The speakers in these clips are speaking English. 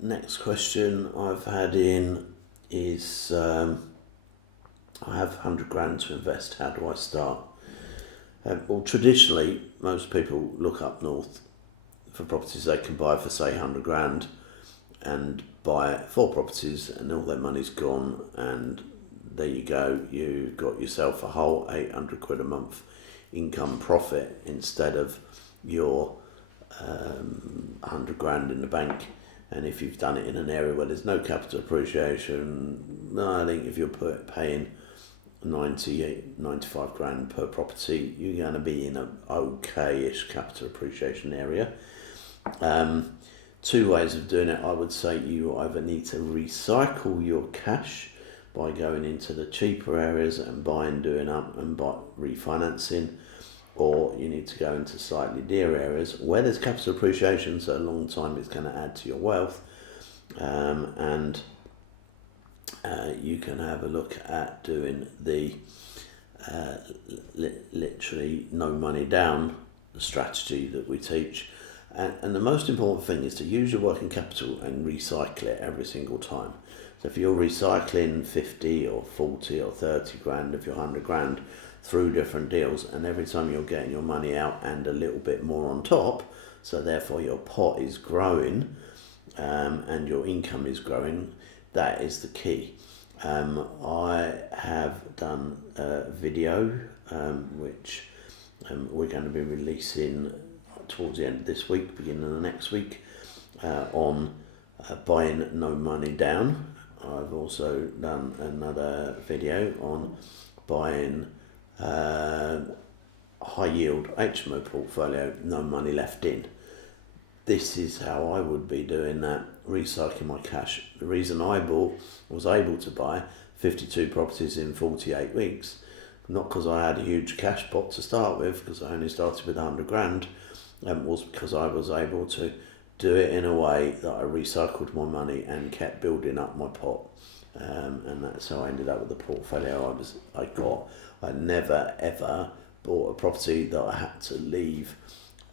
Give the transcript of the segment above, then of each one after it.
Next question I've had in is I have 100 grand to invest. How do I start? Well, traditionally, most people look up north for properties they can buy for, say, 100 grand and buy 4 properties, and all their money's gone, and there you go, you've got yourself a whole 800 quid a month income profit instead of your 100 grand in the bank. And if you've done it in an area where there's no capital appreciation, no, I think if you're paying 95 grand per property, you're going to be in an okay-ish capital appreciation area. 2 ways of doing it. I would say you either need to recycle your cash by going into the cheaper areas and buying, doing up and refinancing, or you need to go into slightly dear areas where there's capital appreciation, so a long time it's going to add to your wealth, and you can have a look at doing the literally no money down strategy that we teach. And the most important thing is to use your working capital and recycle it every single time. So if you're recycling 50 or 40 or 30 grand of your 100 grand through different deals, and every time you're getting your money out and a little bit more on top, so therefore your pot is growing and your income is growing, that is the key. I have done a video which we're going to be releasing towards the end of this week, beginning of the next week, on buying no money down. I've also done another video on buying high yield HMO portfolio, no money left in. This is how I would be doing that, recycling my cash. The reason I was able to buy 52 properties in 48 weeks, not because I had a huge cash pot to start with, because I only started with 100 grand, was because I was able to do it in a way that I recycled my money and kept building up my pot. And that's how I ended up with the portfolio I got. I never ever bought a property that I had to leave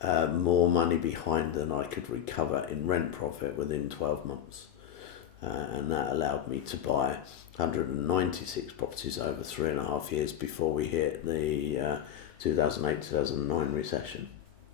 more money behind than I could recover in rent profit within 12 months. And that allowed me to buy 196 properties over 3.5 years before we hit the 2008-2009 recession.